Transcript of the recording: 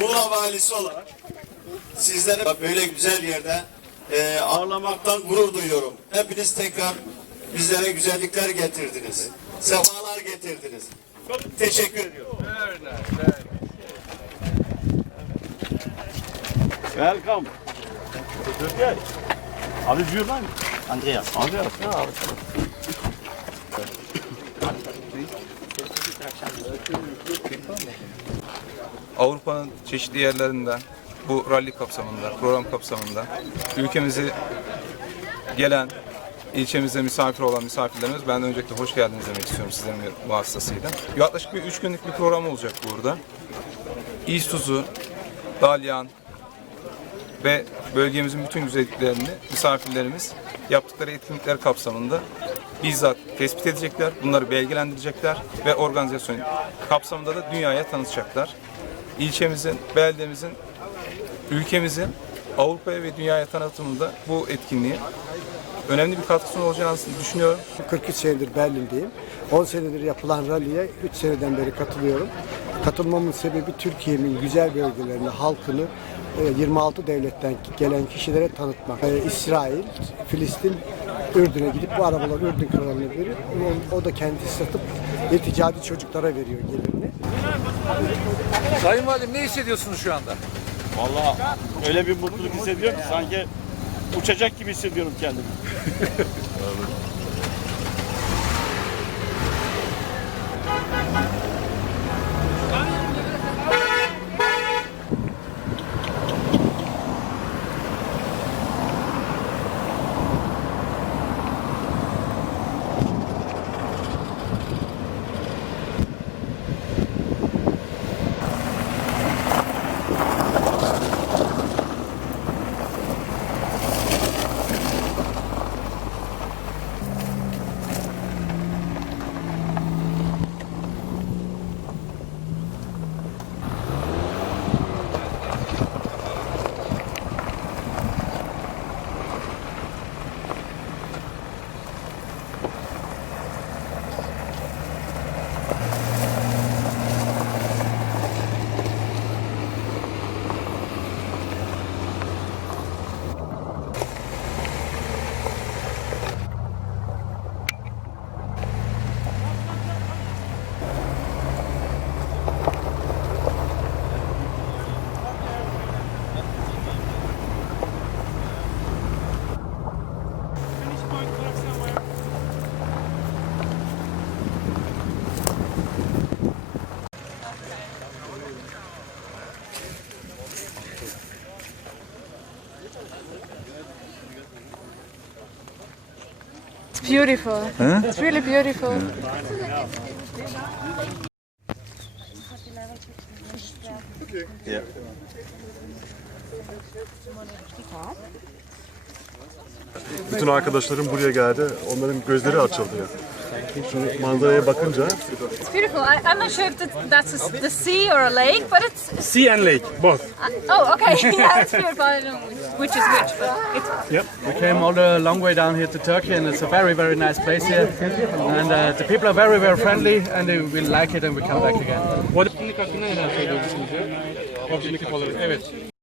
Muğla valisi olarak sizlere böyle güzel yerde e, ağırlamaktan gurur duyuyorum. Hepiniz tekrar bizlere güzellikler getirdiniz. Sefalar getirdiniz. Çok teşekkür ediyorum. Welcome. Gel. Abi Jürgen. Andreas. Andreas, ja, alles klar. Avrupa'nın çeşitli yerlerinden bu rally kapsamında, program kapsamında ülkemizi gelen, ilçemizde misafir olan misafirlerimiz ben de öncelikle hoş geldiniz demek istiyorum sizlerin vasıtasıyla. Yaklaşık bir üç günlük bir program olacak burada. İstuzu, Dalyan ve bölgemizin bütün güzelliklerini misafirlerimiz yaptıkları etkinlikler kapsamında bizzat tespit edecekler, bunları belgelendirecekler ve organizasyon kapsamında da dünyaya tanıtacaklar. İlçemizin, beldemizin, ülkemizin Avrupa'ya ve dünyaya tanıtımında bu etkinliği önemli bir katkısı olacağını düşünüyorum. 43 senedir Berlin'deyim. 10 senedir yapılan ralliye 3 seneden beri katılıyorum. Katılmamın sebebi Türkiye'nin güzel bölgelerini, halkını e, 26 devletten gelen kişilere tanıtmak. E, İsrail, Filistin, Ürdün'e gidip bu arabaları Ürdün kralına veriyor. O, da kendisi satıp neticadi çocuklara veriyor gelirini. Sayın Valim ne hissediyorsunuz şu anda? Vallahi öyle bir mutluluk hissediyorum ki sanki uçacak gibi hissediyorum kendimi. It's beautiful. It's really beautiful. Bütün arkadaşlarım buraya geldi. Onların gözleri açıldı. Şu manzaraya bakınca It's beautiful. I, I'm not sure if that, that's a, the sea or a lake, but it's. Sea and lake, both. Oh, okay. yeah, it's beautiful. I don't know which is which, but it's We came all the long way down here to Turkey, and it's a very, very nice place here. And uh, the people are very, very friendly, and they will like it, and we come back again. Etkinlik hakkında neler söyleyebilirsiniz ya? Etkinlik olarak. Evet.